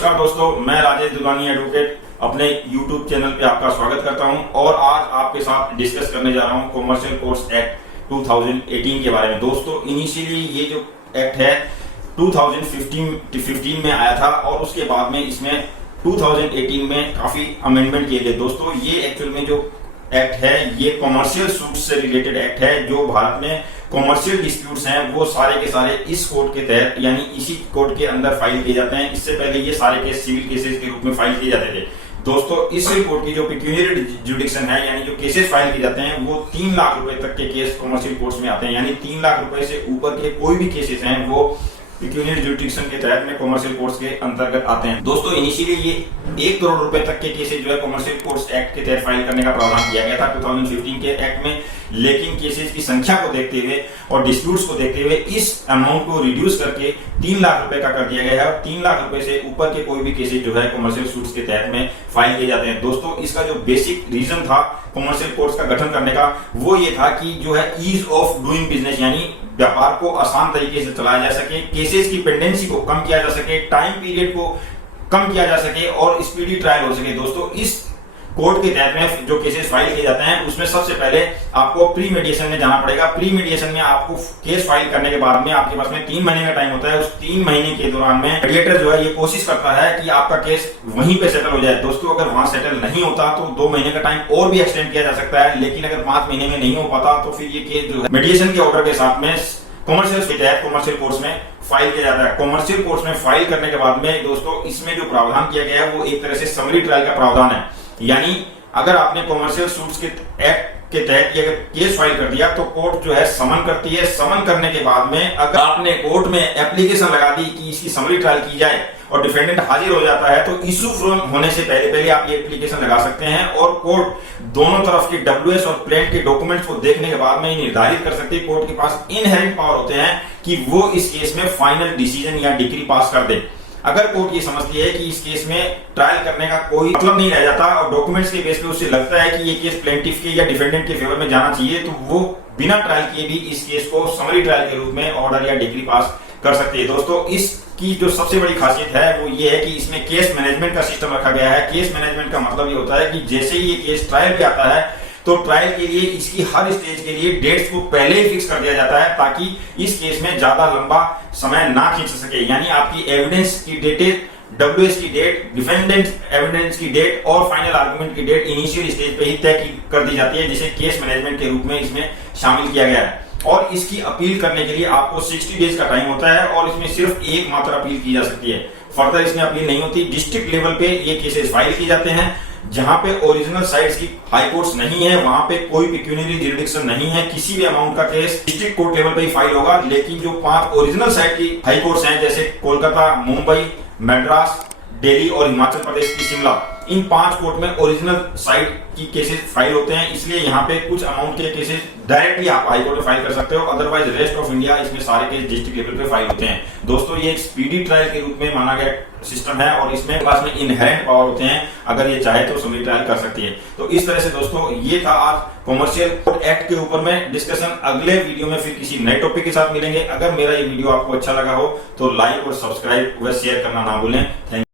नमस्कार दोस्तों, मैं राजेश दुगानी एडवोकेट अपने YouTube चैनल पे आपका स्वागत करता हूं और आज आपके साथ डिस्कस करने जा रहा हूं कॉमर्शियल कोर्ट्स एक्ट 2018 के बारे में। दोस्तों, इनिशियली ये जो एक्ट है 2015 में आया था और उसके बाद में इसमें 2018 में काफी अमेंडमेंट किए गए। दोस्तों, ये एक्चुअल में जो एक्ट है ये कॉमर्शियल सूट से रिलेटेड एक्ट है। जो भारत में कॉमर्शियल डिस्प्यूट्स हैं वो सारे के सारे इस कोड के तहत यानी इसी कोड के अंदर फाइल किए जाते हैं। इससे पहले ये सारे केस सिविल केसेस के रूप में फाइल किए जाते थे। दोस्तों, इस कोड की जो पेक्यूनियरी जुडिक्शन है यानी जो केसेस फाइल किए जाते हैं वो 3 लाख रुपए तक के केस कॉमर्शियल कोर्ट्स में आते हैं। यानी 3 लाख रुपए से ऊपर के कोई भी केसेस हैं वो पेक्यूनियरी जुडिक्शन के तहत में कॉमर्शियल कोर्ट्स के अंतर्गत आते हैं। दोस्तों, इनिशियली ये 1 करोड़ रुपए तक के केसेस जो है कॉमर्शियल कोर्ट्स एक्ट के तहत फाइल करने का प्रावधान किया गया था 2015 के एक्ट में। लेकिन केसेस की संख्या को देखते हुए और डिस्प्यूट्स को देखते हुए इस अमाउंट को रिड्यूस करके 3 लाख रुपए का कर दिया गया है। 3 लाख रुपए से ऊपर के कोई भी केसेस जो है कॉमर्शियल सूट्स के तहत में फाइल किए जाते हैं। दोस्तों, इसका जो बेसिक रीजन था कॉमर्शियल कोर्ट्स का गठन करने का वो ये था कि जो है ईज ऑफ डूइंग बिजनेस यानी व्यापार को आसान तरीके से चलाया जा सके, केसेस की पेंडेंसी को कम किया जा सके, टाइम पीरियड को कम किया जा सके और स्पीडी ट्रायल हो सके। दोस्तों, इस कोर्ट के तहत में जो केसेस फाइल किए जाते हैं उसमें सबसे पहले आपको प्री मीडिएशन में जाना पड़ेगा। प्री मीडिएशन में आपको केस फाइल करने के बाद में आपके पास में 3 महीने का टाइम होता है। उस 3 महीने के दौरान में मीडिएटर जो है ये कोशिश करता है कि आपका केस वहीं पे सेटल हो जाए। दोस्तों, अगर वहां सेटल नहीं होता तो 2 महीने का टाइम और भी एक्सटेंड किया जा सकता है। लेकिन अगर 5 महीने में नहीं हो पाता तो फिर ये केस जो है मीडिएशन के ऑर्डर के साथ में कॉमर्शियल के तहत कॉमर्शियल कोर्ट्स में फाइल किया जाता है। कॉमर्शियल कोर्ट्स में फाइल करने के बाद में दोस्तों इसमें जो प्रावधान किया गया है वो एक तरह से समरी ट्रायल का प्रावधान है। यानी अगर आपने कॉमर्शियल सूट्स के एक्ट के तहत अगर केस फाइल कर दिया तो कोर्ट जो है समन करती है। समन करने के बाद में अगर आपने कोर्ट में एप्लीकेशन लगा दी कि इसकी समरी ट्रायल की जाए और डिफेंडेंट हाजिर हो जाता है तो इशू फ्रॉम होने से पहले आप ये एप्लीकेशन लगा सकते हैं और कोर्ट दोनों तरफ के डब्ल्यूएस और प्लेंट के डॉक्यूमेंट्स को देखने के बाद में निर्धारित कर सकती है। कोर्ट के पास इनहेरेंट पावर होते हैं कि वो इस केस में फाइनल डिसीजन या डिक्री पास कर दे। अगर कोर्ट ये समझती है कि इस केस में ट्रायल करने का कोई मतलब नहीं रह जाता और डॉक्यूमेंट्स के बेस पे उससे लगता है कि ये केस प्लेंटिफ के या डिफेंडेंट के फेवर में जाना चाहिए तो वो बिना ट्रायल किए भी इस केस को समरी ट्रायल के रूप में ऑर्डर या डिग्री पास कर सकती है। दोस्तों, इसकी जो सबसे बड़ी खासियत है वो ये है कि इसमें केस मैनेजमेंट का सिस्टम रखा गया है। केस मैनेजमेंट का मतलब ये होता है कि जैसे ही ये केस ट्रायल पे आता है तो ट्रायल के लिए इसकी हर स्टेज के लिए डेट्स को पहले ही फिक्स कर दिया जाता है ताकि इस केस में ज्यादा लंबा समय ना खींच सके। यानी आपकी एविडेंस की डेट, डब्ल्यूएस की डेट, डिफेंडेंट एविडेंस की डेट और फाइनल आर्गुमेंट की डेट इनिशियल स्टेज पे ही तय कर दी जाती है, जिसे केस मैनेजमेंट के रूप में इसमें शामिल किया गया है। और इसकी अपील करने के लिए आपको 60 डेज का टाइम होता है और इसमें सिर्फ एक मात्र अपील की जा सकती है। फर्दर इसमें अपील नहीं होती। डिस्ट्रिक्ट लेवल पे ये केसेस फाइल किए जाते हैं। जहां पे ओरिजिनल साइट्स की हाई कोर्ट्स नहीं है वहां पे कोई पेक्यूनियरी जुरिडिक्शन नहीं है। किसी भी अमाउंट का केस डिस्ट्रिक्ट कोर्ट लेवल पे ही फाइल होगा। लेकिन जो 5 ओरिजिनल साइट की हाई कोर्ट्स हैं जैसे कोलकाता, मुंबई, मद्रास, दिल्ली और हिमाचल प्रदेश की शिमला, इन 5 कोर्ट में ओरिजिनल साइट की केसेस फाइल होते हैं। इसलिए यहाँ पे कुछ अमाउंट के केसेस डायरेक्टली आप हाई कोर्ट में फाइल कर सकते हो। अदरवाइज रेस्ट ऑफ इंडिया इसमें सारे केस डिस्ट्रिक्ट लेवल पे फाइल होते हैं। दोस्तों, ये एक स्पीडी ट्रायल के रूप में माना गया सिस्टम है और इसमें पास में इनहेरेंट पावर होते हैं। अगर ये चाहे तो समरी ट्रायल कर सकती है। तो इस तरह से दोस्तों ये था आज कॉमर्शियल कोर्ट एक्ट के ऊपर में डिस्कशन। अगले वीडियो में फिर किसी नए टॉपिक के साथ मिलेंगे। अगर मेरा ये वीडियो आपको अच्छा लगा हो तो लाइक और सब्सक्राइब व शेयर करना ना भूलें। Thank you.